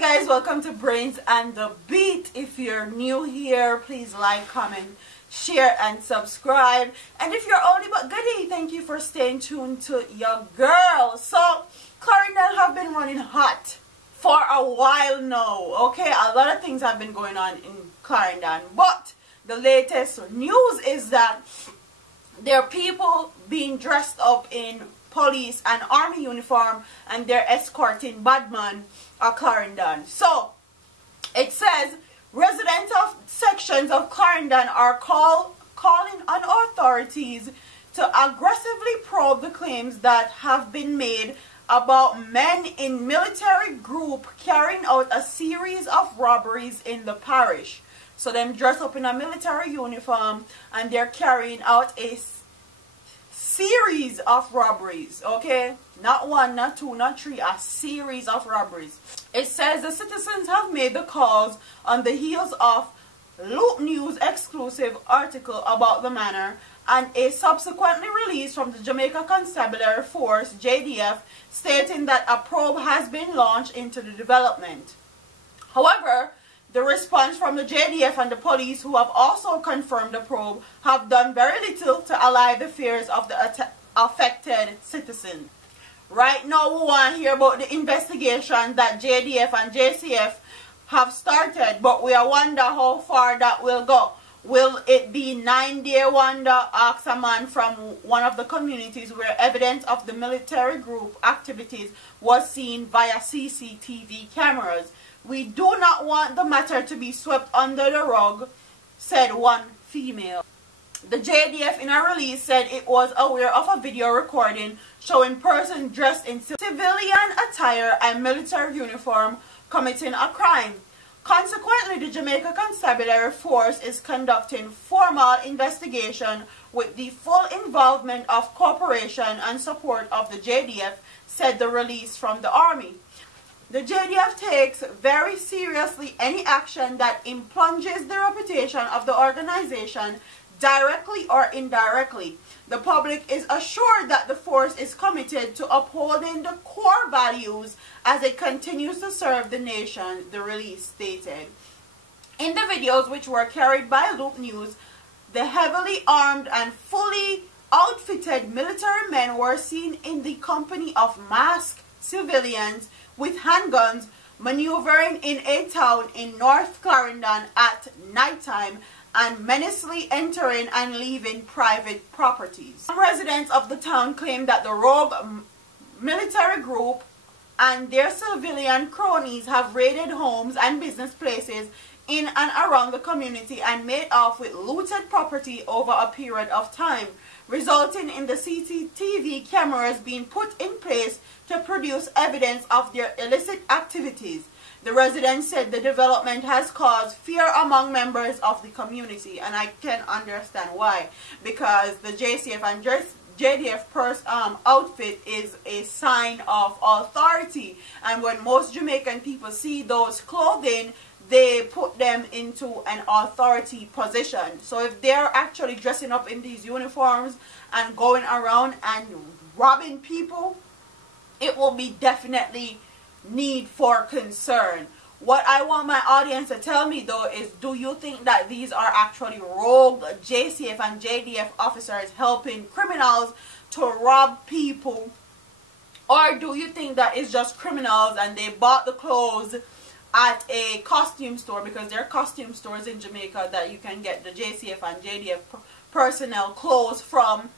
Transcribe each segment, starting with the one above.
Hi guys, welcome to Brains and the Beat. If you're new here, please like, comment, share and subscribe. And if you're only but goodie, thank you for staying tuned to your girl. So Clarendon have been running hot for a while now. Okay, a lot of things have been going on in Clarendon, but the latest news is that there are people being dressed up in police and army uniform and they're escorting badman at Clarendon. So it says residents of sections of Clarendon are calling on authorities to aggressively probe the claims that have been made about men in military group carrying out a series of robberies in the parish. So them dress up in a military uniform and they're carrying out a series of robberies, okay? Not one, not two, not three, a series of robberies. It says the citizens have made the calls on the heels of Loop News exclusive article about the matter and a subsequently release from the Jamaica Constabulary Force, JDF, stating that a probe has been launched into the development. However, the response from the JDF and the police, who have also confirmed the probe, have done very little to allay the fears of the affected citizens. Right now, we want to hear about the investigation that JDF and JCF have started, but we wonder how far that will go. Will it be 9-day wonder? Ask a man from one of the communities where evidence of the military group activities was seen via CCTV cameras. We do not want the matter to be swept under the rug, said one female. The JDF in a release said it was aware of a video recording showing persons dressed in civilian attire and military uniform committing a crime. Consequently, the Jamaica Constabulary Force is conducting formal investigation with the full involvement of cooperation and support of the JDF, said the release from the Army. The JDF takes very seriously any action that impugns the reputation of the organization directly or indirectly. The public is assured that the force is committed to upholding the core values as it continues to serve the nation, the release stated. In the videos, which were carried by Loop News, the heavily armed and fully outfitted military men were seen in the company of masked civilians with handguns maneuvering in a town in North Clarendon at nighttime and menacingly entering and leaving private properties. Some residents of the town claim that the rogue military group and their civilian cronies have raided homes and business places in and around the community and made off with looted property over a period of time, resulting in the CCTV cameras being put in place to produce evidence of their illicit activities. The residents said the development has caused fear among members of the community, and I can understand why, because the JCF and JDF outfit is a sign of authority, and when most Jamaican people see those clothing, they put them into an authority position. So if they're actually dressing up in these uniforms and going around and robbing people, it will be definitely need for concern. What I want my audience to tell me though is, do you think that these are actually rogue JCF and JDF officers helping criminals to rob people? Or do you think that it's just criminals and they bought the clothes at a costume store, because there are costume stores in Jamaica that you can get the JCF and JDF personnel clothes from,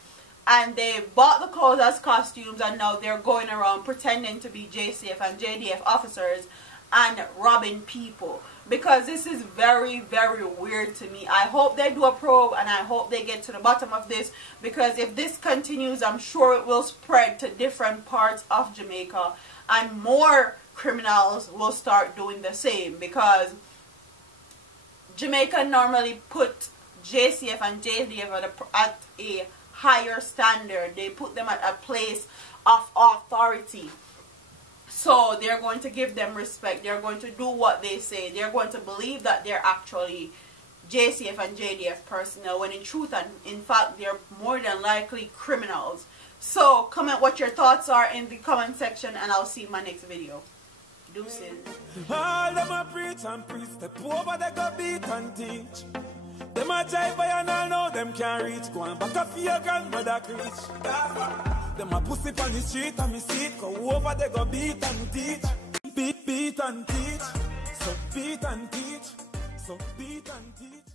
and they bought the clothes as costumes and now they're going around pretending to be JCF and JDF officers and robbing people? Because this is very, very weird to me. I hope they do a probe and I hope they get to the bottom of this, because if this continues, I'm sure it will spread to different parts of Jamaica and more criminals will start doing the same, because Jamaica normally put JCF and JDF at a higher standard. They put them at a place of authority. So they're going to give them respect. They're going to do what they say. They're going to believe that they're actually JCF and JDF personnel, when in truth and in fact they're more than likely criminals. So comment what your thoughts are in the comment section, and I'll see you in my next video. Deuces. All them a preach and preach, step over they go beat and teach. Them a jive by and all know them can't reach. Go and back up for your grandmother preach. Them a pussy on the street and me see it. Go over they go beat and teach. Beat and teach. So beat and teach. So beat and teach.